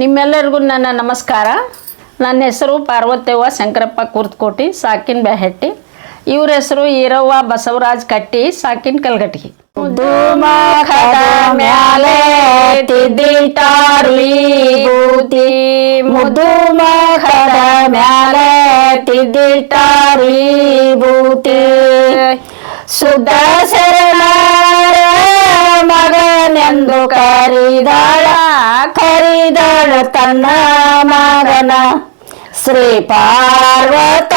ನಿಮ್ಮೆಲ್ಲರಿಗೂ ನನ್ನ ನಮಸ್ಕಾರ. ನನ್ನ ಹೆಸರು ಪಾರ್ವತವ್ವ ಶಂಕರಪ್ಪ ಕುರ್ತಕೋಟಿ, ಸಾಕಿನ ಬೆಹಟ್ಟಿ. ಇವ್ರ ಹೆಸರು ಈರವ್ವ ಬಸವರಾಜ್ ಕಟ್ಟಿ, ಸಾಕಿನ ಕಲ್ಗಟ್ಟಿ. ಮುಖದ ಮ್ಯಾಲೆ ತಿದ್ದಿಟ್ಟಾರಿ ಬೂತಿ, ಮುದ್ದು ಮುಖದ ಮ್ಯಾಲೆ ತಿದ್ದಿಟ್ಟಾರಿ ಬೂತಿ. ಸುದ್ದ ಶರಣ ಮಗನೆಂದು ಕರಿದಾಳ ತನ್ನ ಮಗನ. ಶ್ರೀ ಪಾರ್ವತ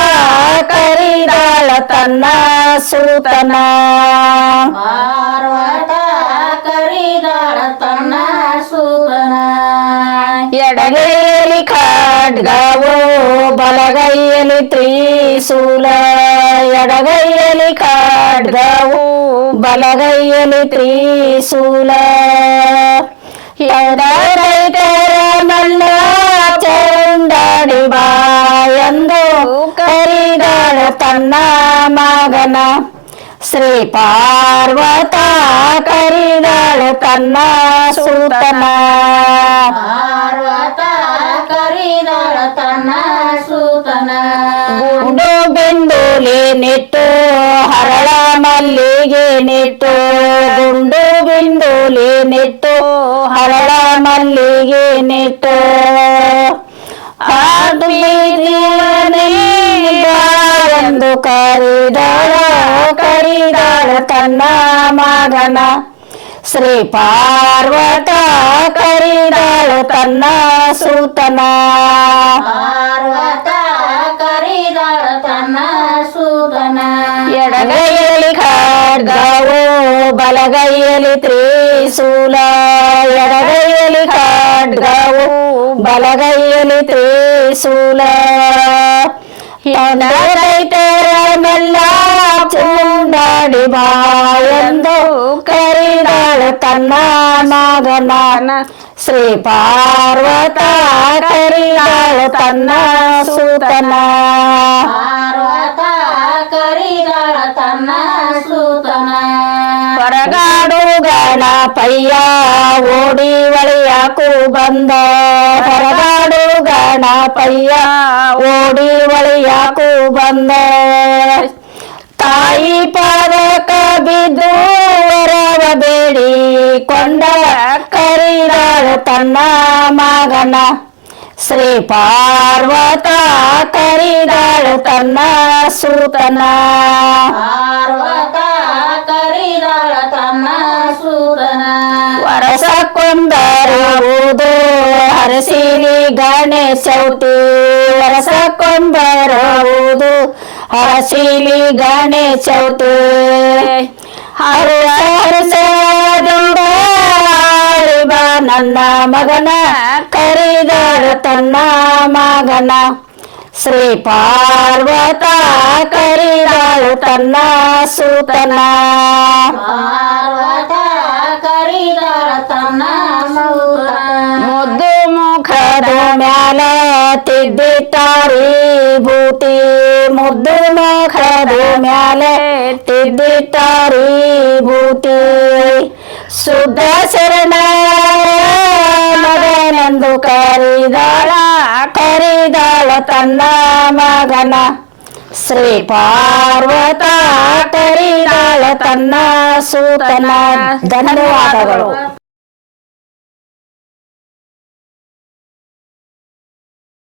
ಕರಿದಾಳ ತನ್ನ ಸೂತನ. ಪಾರ್ವತ ಕರಿದಾಳ ತನ್ನ ಸೂತನ. ಎಡಗೈಯಲ್ಲಿ ಖಡ್ಗವು ಬಲಗೈಯಲ್ಲಿ ತ್ರಿಶೂಲ, ಎಡಗೈಯಲ್ಲಿ ಖಡ್ಗವು ಬಲಗೈಯಲ್ಲಿ ತ್ರಿಶೂಲ. ಮಲ್ಲ ಚಂಡಾಡಿ ಬಾ ಎಂದು ಕರಿದಾಳ ತನ್ನ ಮಗನ. ಶ್ರೀ ಪಾರ್ವತ ಕರಿದಾಳ ತನ್ನ ಸೂತನ. ಪಾರ್ವತ ಕರಿದಾಳ ತನ್ನ ಸೂತನ. ಗುಂಡು ಬಿಂದುಲಿ ನಿಟ್ಟು ಹರಳ ಮಲ್ಲಿಗೆ ನಿಟ್ಟು, ಗುಂಡು ಬಿಂದುಲಿ ನಿಟ್ಟು ಹರಳ ಮಲ್ಲಿಗೆ ನಿಟ್ಟು. ಎಂದು ಕರಿದಾಳ ತನ್ನ ಮಗನ. ಶ್ರೀ ಪಾರ್ವತ ಕರಿದಾಳ ತನ್ನ ಸೂತನ. ಪಾರ್ವತ ಕರಿದಾಳ ತನ್ನ ಸೂತನ. ಎಡಗೈಯಲ್ಲಿ ಖಡ್ಗವು ಬಲಗೈಯಲ್ಲಿ ತ್ರಿಶೂಲ, ಎಡಗೈಯಲ್ಲಿ ಖಡ್ಗವು ಬಲಗೈಯಲ್ಲಿ ತ್ರಿಶೂಲ. ರೈತರ ಮೆಲ್ಲ ಚಂಡಾಡಿ ಬಾ ಎಂದು ಕರಿದಾಳ ತನ್ನ ಮಗನ. ಶ್ರೀ ಪಾರ್ವತ ಕರಿದಾಳ ತನ್ನ ಸೂತನ. ಪಾರ್ವತ ಕರಿದಾಳ ತನ್ನ ಸೂತನ. ಹೊರಗಾಡು ಗಣಪಯ್ಯ ಓಡಿ ಒಳಿಯಾಕು ಬಂದ, ಹೊರಗಾಡು ಗಣಪಯ್ಯ ಓಡಿ ಒಳಿಯಾಕು ಬಂದ. ತಾಯಿ ಪಾದಕ ಬಿದ್ದು ವರವ ಬೇಡಿಕೊಂಡ ಕರಿದಾಳ ತನ್ನ ಮಗನ. ಶ್ರೀ ಪಾರ್ವತ ಕರಿದಾಳ ತನ್ನ ಸೂತನ. ಪಾರ್ವತ ಕರಿದಾಳ ತನ್ನ ಸೂತನ. ವರಸಕ್ಕೊಂಬರುವುದು ಹರಸಿಲಿ ಗಣೇಶೌತಿ, ವರಸಕ್ಕೊಂಬರುವುದು ಹರಸಿಲಿ ಗಣೇಶೌತಿ. ಹರಸದಿಂದ ಬಾ ನನ್ನ ಮಗನ ಕರಿದಾಳ ತನ್ನ ಮಗನ. ಶ್ರೀ ಪಾರ್ವತ ಕರಿದಾಳ ತನ್ನ ಸೂತನ. ಪಾರ್ವತ ಕರಿದಾಳ ತನ್ನ ಸೂತನ. ಮುದ್ದು ಮುಖದ ಮ್ಯಾಲ ತಿದ್ದಿಟ್ಟಾರಿ ಬೂತಿ, ಮುದ್ದು ಮುಖದ ಮ್ಯಾಲೆ ತಿದ್ದಿಟ್ಟಾರಿ ಬೂತಿ. ಶುದ್ಧ ಶರಣ ಮಗನೆಂದು ಕರಿದಾಳ ತನ್ನ ಮಗನ. ಶ್ರೀ ಪಾರ್ವತ ಕರಿದಾಳ ತನ್ನ ಸೂತನ. ಧನ್ಯವಾದಗಳು.